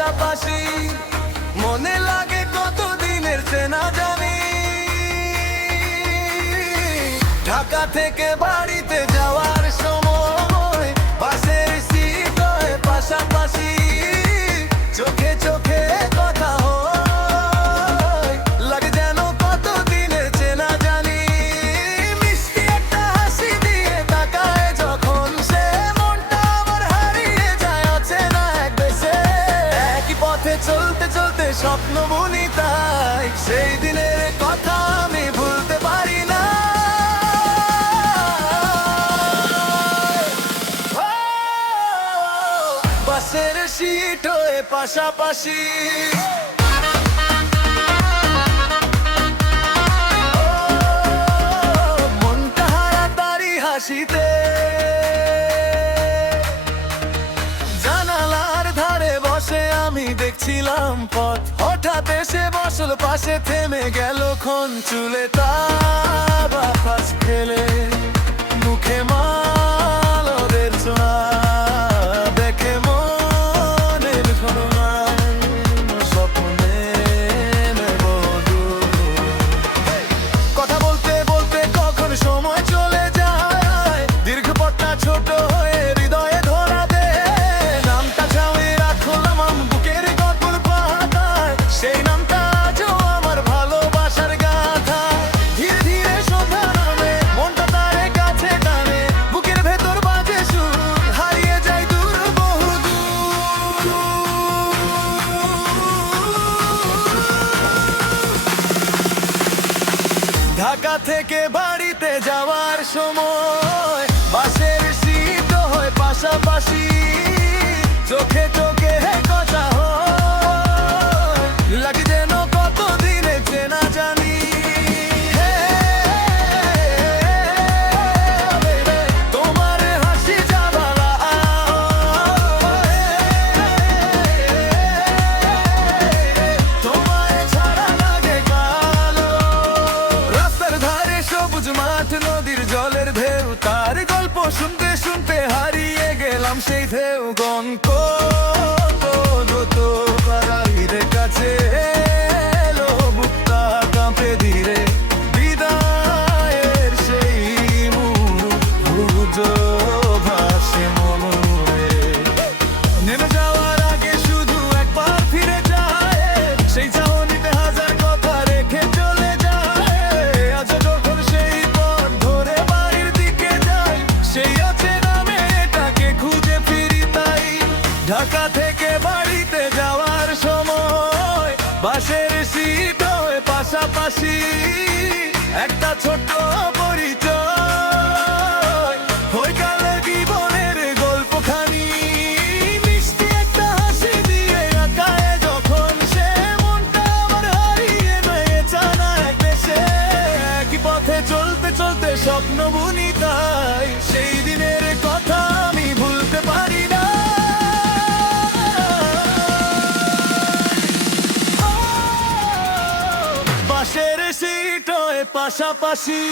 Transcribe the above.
পাশাপাশি মনে লাগে কত দিনের চেনা জানি। ঢাকা থেকে বাড়িতে যাওয়ার সময় বাসের সিট হয়ে পাশাপাশি, চোখে চোখে কথা হয়, লাগে যেন কত দিনের চেনা জানি। মিষ্টি একটা হাসি দিয়ে তাকায় যখন সে, মনটা আমার হারিয়ে যায় অচেনা এক দেশে। একই পথে চলতে চলতে স্বপ্ন বুনি, তাই সেই দিনের কথা আমি ভুলতে পারি না। বাসের সিট হয়ে পাশাপাশি, মনটা হারা তারি হাসিতে। জানালার ধারে বসে আমি দেখছিলাম পথ, হঠাৎ এসে বসল পাশে, থেমে গেল ক্ষণ। চুলে তার বাতাস খেলে, মুখে মাল ওদের ছোঁয়া, দেখে মনের ঘটনায় স্বপ্নে নেব দূর। কথা বলতে বলতে কখন সময় চলে যায়, দীর্ঘ পথটা ছোট হয়ে হৃদয়ে ধরা দে। নামটা ছাউনি রাখলাম বুকের গল্পের পাতায়, সেই নামটা আজও আমার ভালোবাসার গাথা। ধীরে ধীরে সন্ধ্যা নামে, মনটা তারে কাছে টানে, বুকের ভেতর বাজে সুর, হারিয়ে যায় দূর বহু দূর। ঢাকা থেকে বাড়িতে যাওয়ার সময় বাসের সিট হয় পাশাপাশি, চোখে চোখে কথা হয়, লাগে যেন কত দিনে চেনা জানি। তোমার হাসি জাবালা, তোমায় ছাড়া লাগে কালো। রাস্তার ধারে সবুজ মাঠ, নদীর জলের ঢেউ, তার গল্প শুনতে শুনতে হারিয়ে গেলাম সেই ঢেউ। গঙ্ক পাড়াইরে কাছে এলো, বুকটা কাঁপে ধীরে, বিদায়ের সেই মুহূর্ত ভাসে মনে। নেমে যাওয়ার আগে শুধু একবার ফিরে যায়, সেই চাহনিতে হাজার কথা রেখে চলে যায়। আজ যখন সেই পথ ধরে বাড়ির দিকে যাই, সেই অচেনা মেয়েটাকে খুঁজে ফিরি তাই। ঢাকা থেকে বাড়িতে যাওয়ার সময় বাসের সিট হয়ে পাশাপাশি, একটা ছোট্ট পরিচয় হয়ে গেল জীবনের গল্পখানি। মিষ্টি একটা হাসি দিয়ে রাখায় যখন সে, মনটা আমার হারিয়ে নয় জানা এক দেশে। একই পথে চলতে চলতে স্বপ্ন বুনি, তাই সেই দিনের কথা আমি ভুলতে পারি না। বাসের সিট হয়ে পাশাপাশি।